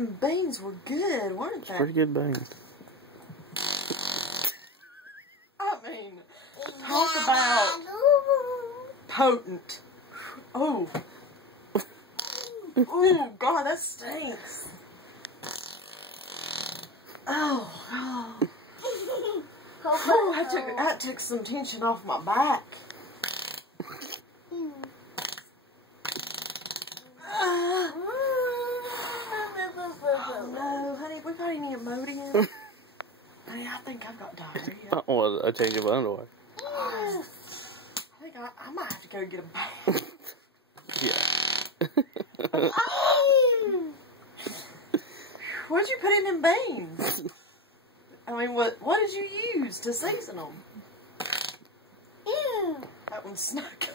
Beans were good, weren't they? Pretty good beans. I mean, talk about potent. Oh. Oh, God, that stinks. Oh, God. Oh, that took some tension off my back. Oh, no, honey, we got any Imodium? Honey, I think I've got diarrhea. Oh, a change of underwear. I think I might have to go get a bath. Yeah. What'd you put in them beans? I mean, what did you use to season them? That one snuck.